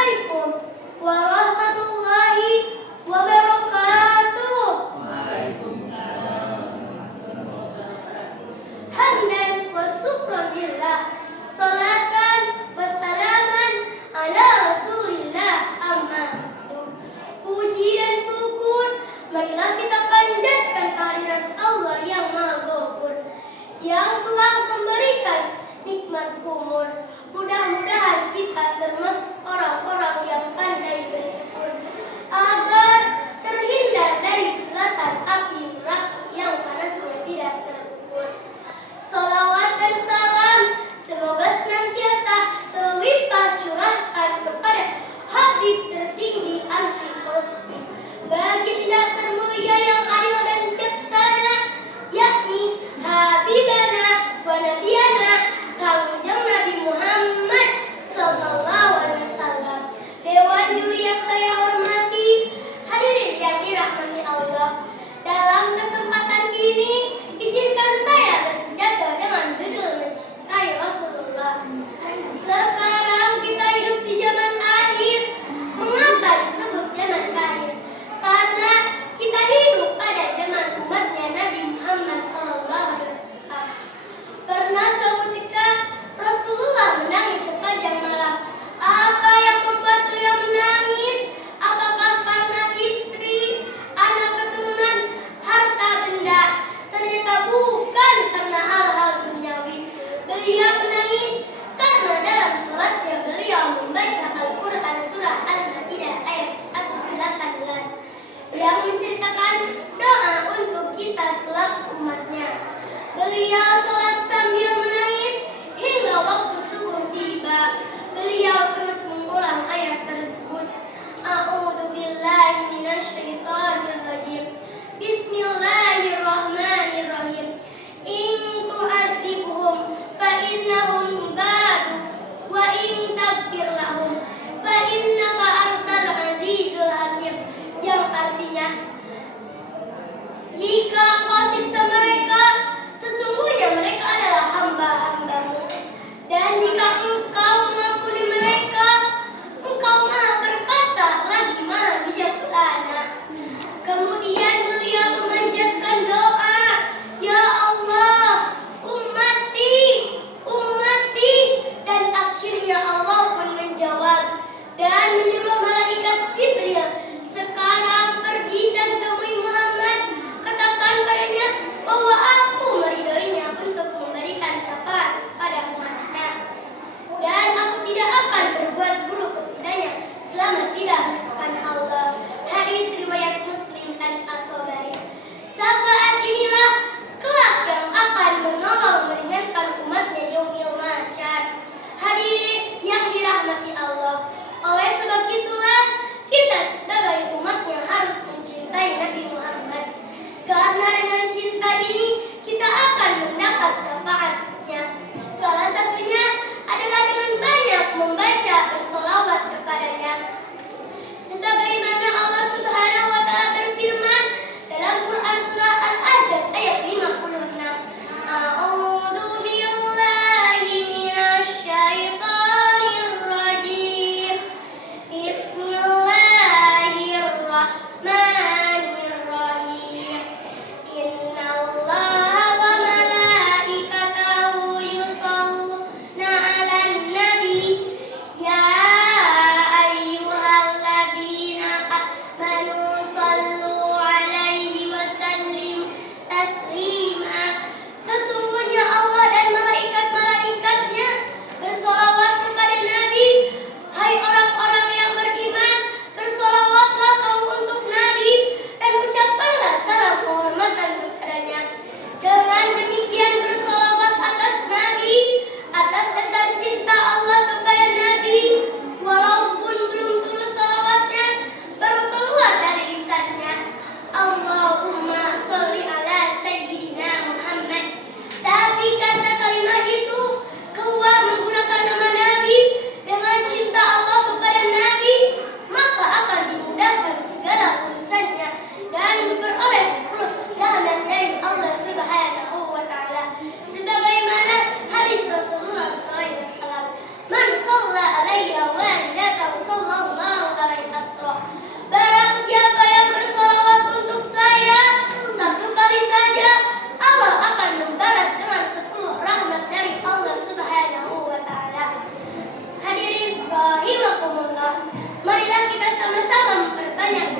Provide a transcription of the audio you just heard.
Assalamualaikum warahmatullahi wabarakatuh. Hamdan wa syukran lillah, salatan wa salaman ala rasulillah, amma ba'du. Puji dan syukur marilah kita panjatkan kehadirat Allah yang Maha Ghafur, yang telah memberikan nikmat umur. Mudah-mudahan kita termasuk orang-orang yang pandai bersyukur, agar terhindar dari jelatan api neraka yang panasnya tidak terukur. Salawat dan salam semoga senantiasa terlimpah curahkan kepada Habib tertinggi anti korupsi, baginda termulia yang adil dan bijaksana, yakni Habibana wa Nabiyana Kangjeng Nabi Muhammad sallallahu alaihi wasallam. Dewan juri yang saya hormati, hadirin yang dirahmati Allah, dalam kesempatan ini izinkan saya berpidato dengan judul Mencintai Rasulullah. Sekarang kita hidup di zaman akhir. Mengapa disebut zaman akhir? Karena kita hidup pada zaman umatnya Nabi Muhammad sallallahu alaihi wasallam. Pernah suatu ketika Rasulullah menangis sepanjang malam. Apa yang membuat beliau menangis? Apakah karena istri, anak keturunan, harta benda? Ternyata bukan karena hal-hal duniawi. Beliau menangis karena dalam salatnya beliau membaca Al-Quran surah Al-Maidah ayat 118 yang menceritakan doa untuk kita selaku umatnya. Beliau salat sambil menangis hingga waktu subuh tiba. Beliau terus mengulang ayat tersebut. A'udzu billahi minasyaitonir rajim. Bismillahirrahmanirrahim. In tu'adzibhum fa innahum ibaduk wa in taghfir lahum fa innaka antal azizul hakim. Yang artinya, jika kau siksa mereka, sesungguhnya mereka adalah hamba-hambamu. Dan jika engkau mengampuni mereka, engkau maha perkasa lagi maha bijaksana. Kemudian beliau memanjatkan doa, Ya Allah, ummati, ummati. Dan akhirnya Allah pun menjawab dan menyuruh malaikat Jibril, sekarang pergi dan temui Muhammad. Katakan padanya bahwa aku meridhoinya untuk memberikan syafaat pada umatnya, dan aku tidak akan berbuat buruk kepadanya selama tidak melakukan Allah. Hadis riwayat Muslim dan At-Tabari. Syafaat inilah kelak yang akan menolong meringankan umatnya di yaumil mahsyar. Hadirin yang dirahmati Allah, oleh sebab itulah kita sebagai umatnya harus mencintai Nabi Muhammad, karena dengan cinta ini kita akan mendapat syafaatnya. Salah satunya adalah dengan banyak membaca bersolawat kepadanya. Sebagaimana Allah Subhanahu wa taala berfirman dalam Quran surah Al-Ahzab ayat 56. A'udzu billahi minasyaitonir rajim. Bismillahirrahmanirrahim. Innallaha wa malaikatahu sama-sama memperbanyak